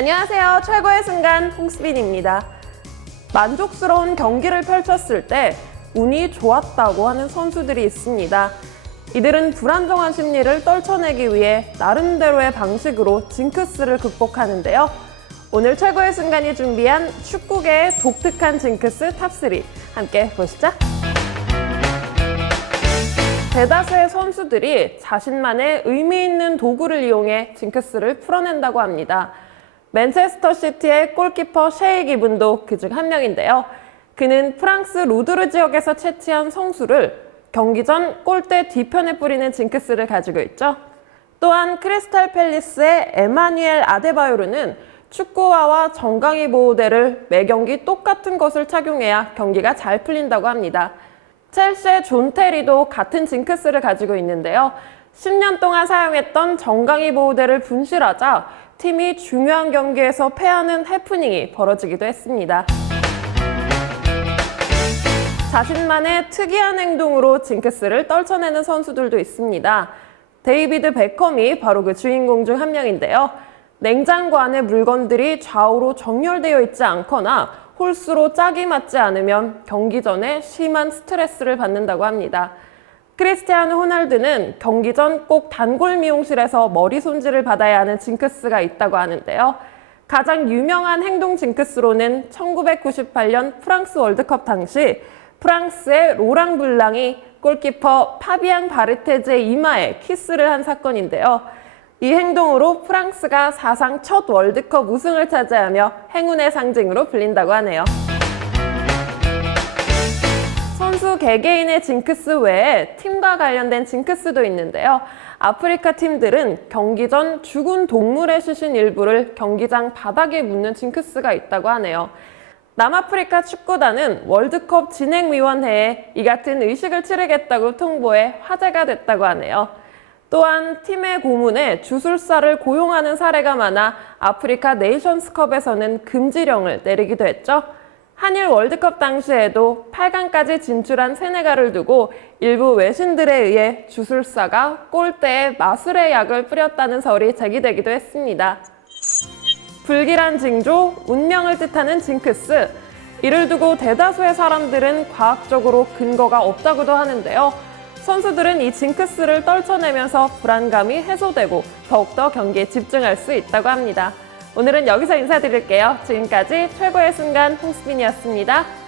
안녕하세요. 최고의 순간 홍수빈입니다. 만족스러운 경기를 펼쳤을 때 운이 좋았다고 하는 선수들이 있습니다. 이들은 불안정한 심리를 떨쳐내기 위해 나름대로의 방식으로 징크스를 극복하는데요. 오늘 최고의 순간이 준비한 축구계의 독특한 징크스 탑3 함께 보시죠. 대다수의 선수들이 자신만의 의미 있는 도구를 이용해 징크스를 풀어낸다고 합니다. 맨체스터 시티의 골키퍼 셰이 기분도 그 중 한 명인데요. 그는 프랑스 루드르 지역에서 채취한 성수를 경기 전 골대 뒤편에 뿌리는 징크스를 가지고 있죠. 또한 크리스탈 팰리스의 에마뉘엘 아데바요르는 축구화와 정강이 보호대를 매 경기 똑같은 것을 착용해야 경기가 잘 풀린다고 합니다. 첼시의 존 테리도 같은 징크스를 가지고 있는데요. 10년 동안 사용했던 정강이 보호대를 분실하자 팀이 중요한 경기에서 패하는 해프닝이 벌어지기도 했습니다. 자신만의 특이한 행동으로 징크스를 떨쳐내는 선수들도 있습니다. 데이비드 베컴이 바로 그 주인공 중 한 명인데요. 냉장고 안에 물건들이 좌우로 정렬되어 있지 않거나 홀수로 짝이 맞지 않으면 경기 전에 심한 스트레스를 받는다고 합니다. 크리스티아노 호날두는 경기 전 꼭 단골 미용실에서 머리 손질을 받아야 하는 징크스가 있다고 하는데요. 가장 유명한 행동 징크스로는 1998년 프랑스 월드컵 당시 프랑스의 로랑 블랑이 골키퍼 파비앙 바르테즈의 이마에 키스를 한 사건인데요. 이 행동으로 프랑스가 사상 첫 월드컵 우승을 차지하며 행운의 상징으로 불린다고 하네요. 선수 개개인의 징크스 외에 팀과 관련된 징크스도 있는데요. 아프리카 팀들은 경기 전 죽은 동물의 시신 일부를 경기장 바닥에 묻는 징크스가 있다고 하네요. 남아프리카 축구단은 월드컵 진행위원회에 이 같은 의식을 치르겠다고 통보해 화제가 됐다고 하네요. 또한 팀의 고문에 주술사를 고용하는 사례가 많아 아프리카 네이션스컵에서는 금지령을 내리기도 했죠. 한일 월드컵 당시에도 8강까지 진출한 세네갈을 두고 일부 외신들에 의해 주술사가 골대에 마술의 약을 뿌렸다는 설이 제기되기도 했습니다. 불길한 징조, 운명을 뜻하는 징크스. 이를 두고 대다수의 사람들은 과학적으로 근거가 없다고도 하는데요. 선수들은 이 징크스를 떨쳐내면서 불안감이 해소되고 더욱더 경기에 집중할 수 있다고 합니다. 오늘은 여기서 인사드릴게요. 지금까지 최고의 순간 홍수빈이었습니다.